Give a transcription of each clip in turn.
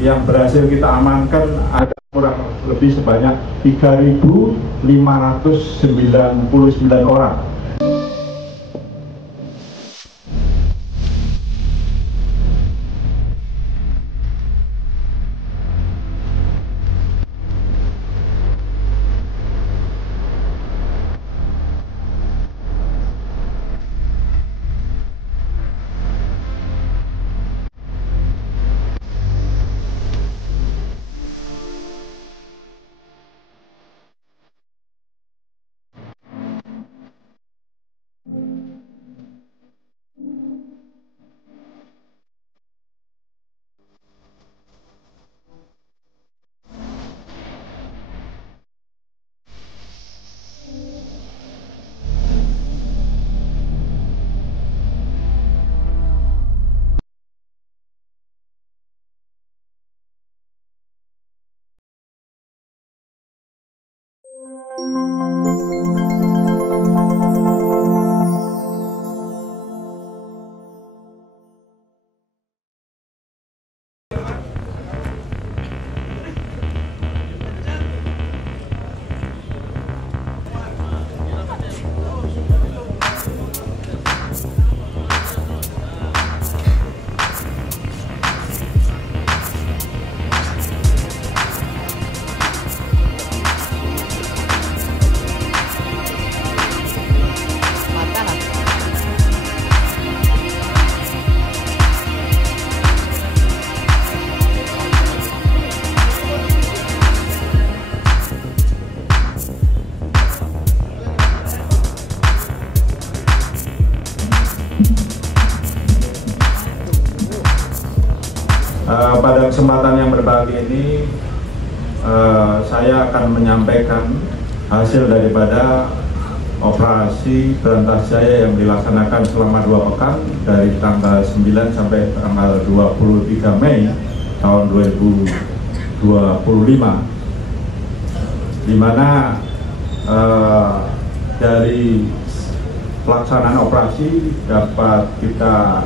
yang berhasil kita amankan ada kurang lebih sebanyak 3.599 orang. Pada kesempatan yang berbahagia ini saya akan menyampaikan hasil daripada operasi Berantas Jaya yang dilaksanakan selama 2 pekan dari tanggal 9 sampai tanggal 23 Mei tahun 2025, di mana dari pelaksanaan operasi dapat kita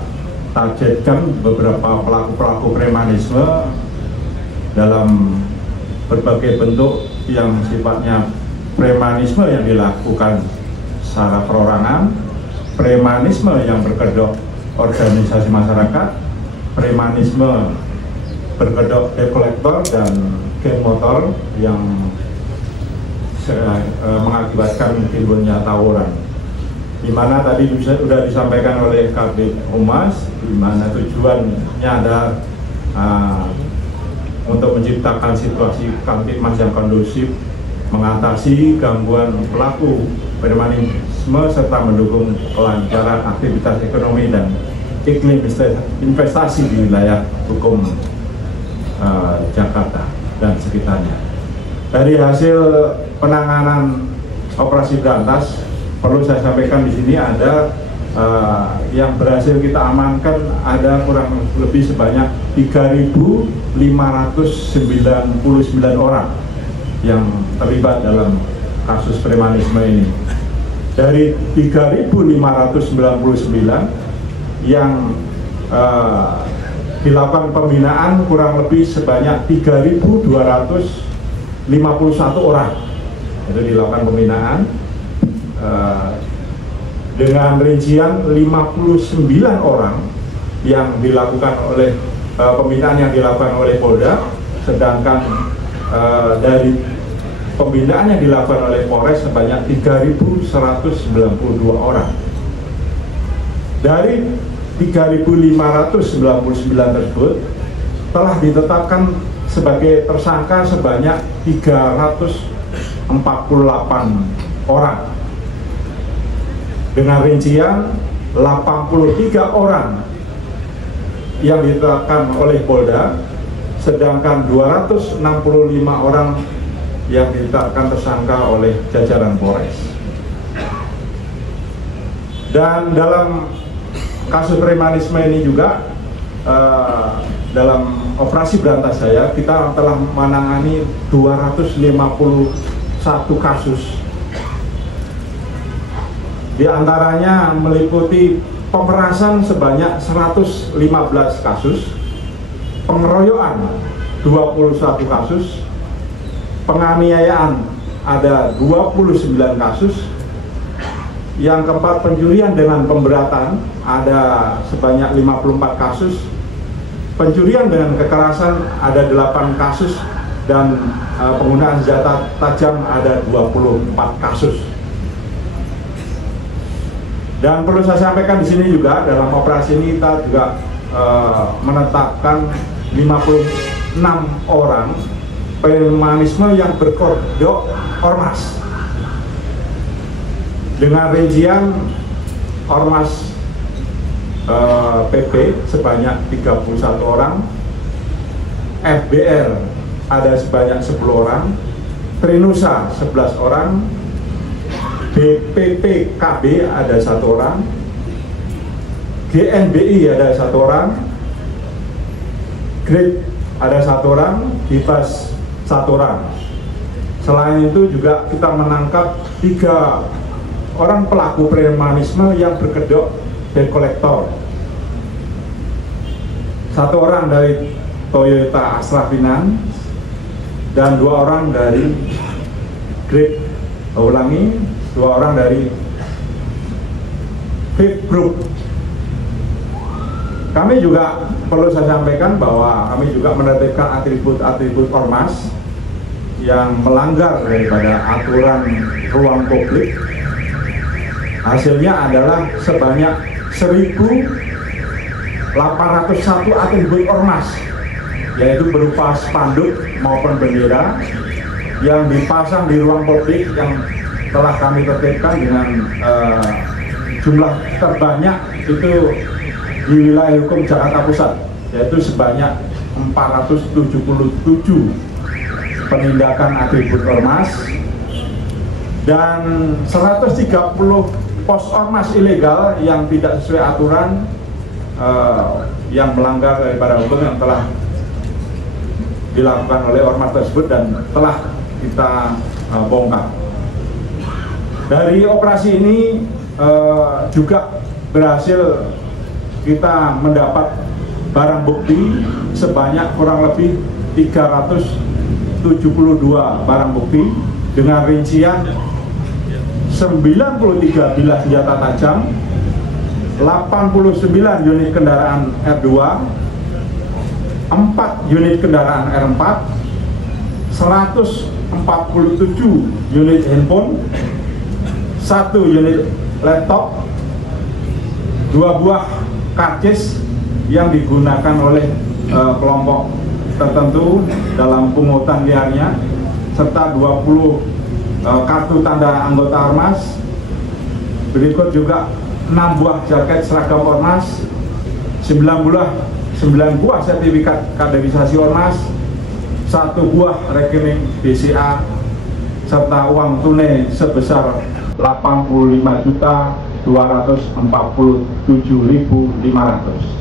targetkan beberapa pelaku-pelaku premanisme dalam berbagai bentuk yang sifatnya premanisme yang dilakukan secara perorangan, premanisme yang berkedok organisasi masyarakat, premanisme berkedok debt collector dan geng motor yang mengakibatkan timbulnya tawuran. Di mana tadi sudah disampaikan oleh Kabid Humas, di mana tujuannya ada untuk menciptakan situasi Kamtibmas yang kondusif, mengatasi gangguan pelaku premanisme serta mendukung kelancaran aktivitas ekonomi dan iklim investasi di wilayah hukum Jakarta dan sekitarnya. Dari hasil penanganan operasi Berantas, perlu saya sampaikan di sini ada yang berhasil kita amankan ada kurang lebih sebanyak 3.599 orang yang terlibat dalam kasus premanisme ini. Dari 3.599 yang dilakukan pembinaan kurang lebih sebanyak 3.251 orang. Itu dilakukan pembinaan dengan rincian 59 orang yang dilakukan oleh pembinaan yang dilakukan oleh Polda, sedangkan dari pembinaan yang dilakukan oleh Polres sebanyak 3.192 orang. Dari 3.599 tersebut telah ditetapkan sebagai tersangka sebanyak 348 orang dengan rincian 83 orang yang ditetapkan oleh Polda, sedangkan 265 orang yang ditetapkan tersangka oleh jajaran Polres. Dan dalam kasus premanisme ini juga dalam operasi Berantas Jaya kita telah menangani 251 kasus. Di antaranya meliputi pemerasan sebanyak 115 kasus, pengeroyokan 21 kasus, penganiayaan ada 29 kasus, yang keempat pencurian dengan pemberatan ada sebanyak 54 kasus, pencurian dengan kekerasan ada 8 kasus, dan penggunaan senjata tajam ada 24 kasus. Dan perlu saya sampaikan di sini juga, dalam operasi ini kita juga menetapkan 56 orang premanisme yang berkedok ormas, dengan rincian ormas PP sebanyak 31 orang, FBR ada sebanyak 10 orang, Trinusa 11 orang, BPPKB ada 1 orang, GNBI ada 1 orang, GRID ada 1 orang, Gibas 1 orang. Selain itu juga kita menangkap 3 orang pelaku premanisme yang berkedok debt collector. 1 orang dari Toyota Astra Finance dan 2 orang dari GRID. Ulangi, 2 orang dari VIP Group. Kami juga perlu saya sampaikan bahwa kami juga menertibkan atribut-atribut ormas yang melanggar daripada aturan ruang publik. Hasilnya adalah sebanyak 1.801 atribut ormas, yaitu berupa spanduk maupun bendera yang dipasang di ruang publik yang telah kami tertibkan dengan jumlah terbanyak itu di wilayah hukum Jakarta Pusat, yaitu sebanyak 477 penindakan atribut ormas dan 130 pos ormas ilegal yang tidak sesuai aturan, yang melanggar daripada hukum yang telah dilakukan oleh ormas tersebut dan telah kita bongkar. Dari operasi ini juga berhasil kita mendapat barang bukti sebanyak kurang lebih 372 barang bukti dengan rincian 93 bilah senjata tajam, 89 unit kendaraan R2, 4 unit kendaraan R4, 147 unit handphone, 1 unit laptop, 2 buah karcis yang digunakan oleh kelompok tertentu dalam pungutan liarnya, serta 20 kartu tanda anggota ormas. Berikut juga 6 buah jaket seragam ormas, 9 buah sertifikat kaderisasi ormas, 1 buah rekening BCA, serta uang tunai sebesar 85.247.500.